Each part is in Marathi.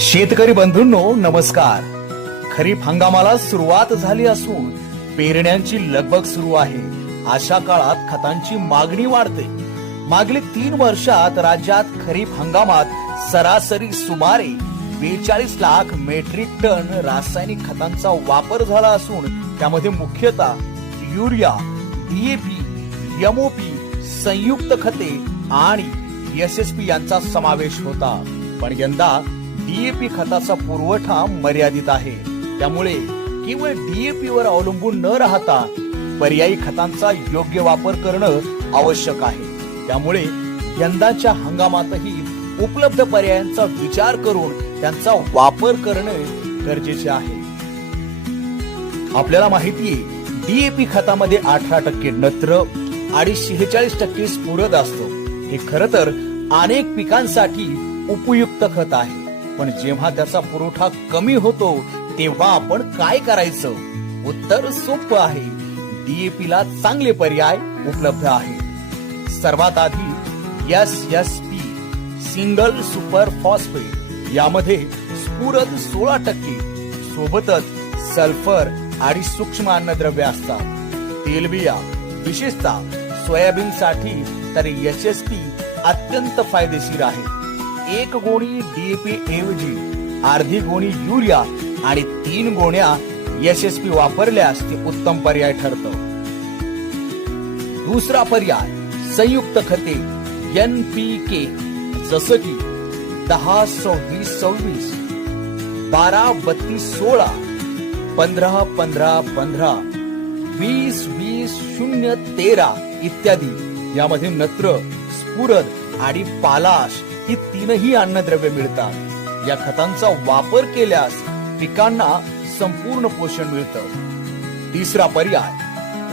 शेतकरी बंधूंनो नमस्कार खरीप हंगामाला सुरुवात झाली असून पेरण्यांची लगबग सुरू आहे अशा काळात खतांची मागणी वाढते मागील तीन वर्षात राज्यात खरीप हंगामात सरासरी सुमारे बेचाळीस लाख मेट्रिक टन रासायनिक खतांचा वापर झाला असून त्यामध्ये मुख्यतः युरिया डीएपी एमओपी संयुक्त खते आणि एस एस पी यांचा समावेश होता पण यंदा डीएपी खताचा पुरवठा मर्यादित आहे त्यामुळे केवळ डीएपी वर अवलंबून न राहता पर्यायी खतांचा योग्य वापर करणं आवश्यक आहे त्यामुळे यंदाच्या हंगामातही उपलब्ध पर्यायांचा विचार करून त्यांचा वापर करणे गरजेचे आहे आपल्याला माहिती डीएपी खतामध्ये अठरा टक्के नत्र आणि शेहेचाळीस टक्के स्फुरद असतो हे खर तर अनेक पिकांसाठी उपयुक्त खत आहे पण जेव्हा त्याचा पुरवठा कमी होतो तेव्हा आपण काय करायचं उत्तर सोपं आहे डीएपी ला चांगले पर्याय उपलब्ध आहे सर्वात आधी S S P single super phosphate यामध्ये स्फुरद सोळा टक्के सोबतच सल्फर आणि सूक्ष्म अन्नद्रव्य असतात तेलबिया विशेषतः सोयाबीन साठी तर एच एस अत्यंत फायदेशीर आहे एक गोणी डीएपी ऐवजी अर्धी गोणी युरिया आणि तीन गोण्या यशस्वी वापरल्यास ते उत्तम पर्याय ठरत दुसरा पर्याय संयुक्त खते एन पी के जसं की दहा सव्वीस सव्वीस बारा बत्तीस सोळा पंधरा पंधरा पंधरा वीस वीस शून्य तेरा इत्यादी यामध्ये नत्र स्फुरद आणि पालाश ही तीनही अन्नद्रव्य मिळतात या खतांचा वापर केल्यास पिकांना संपूर्ण पोषण मिळतं तिसरा पर्याय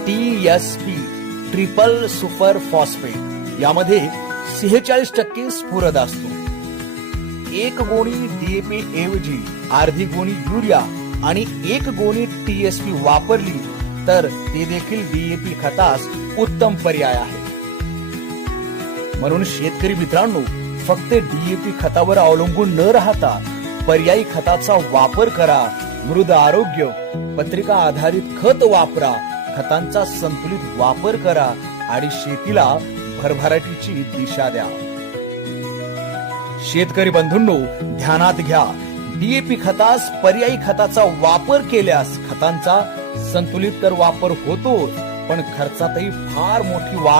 T S P triple super phosphate यामध्ये सेहेचाळीस टक्के स्फुरद असतो एक गोणी डीएपी ऐवजी अर्धी गोणी युरिया आणि एक गोणी टीएसपी वापरली तर ते देखील डीएपी खतास उत्तम पर्याय आहे म्हणून शेतकरी मित्रांनो फक्त डीएपी खतावर अवलंबून न राहता पर्यायी खताचा वापर करा मृद आरोग्य पत्रिका आधारित खत वापरा खतांचा संतुलित वापर करा आणि शेतीला भरभराटीची दिशा द्या शेतकरी बंधूंनो ध्यानात घ्या डीएपी खतास पर्यायी खताचा वापर केल्यास खतांचा संतुलित तर वापर होतो पण खर्चातही फार मोठी वाढ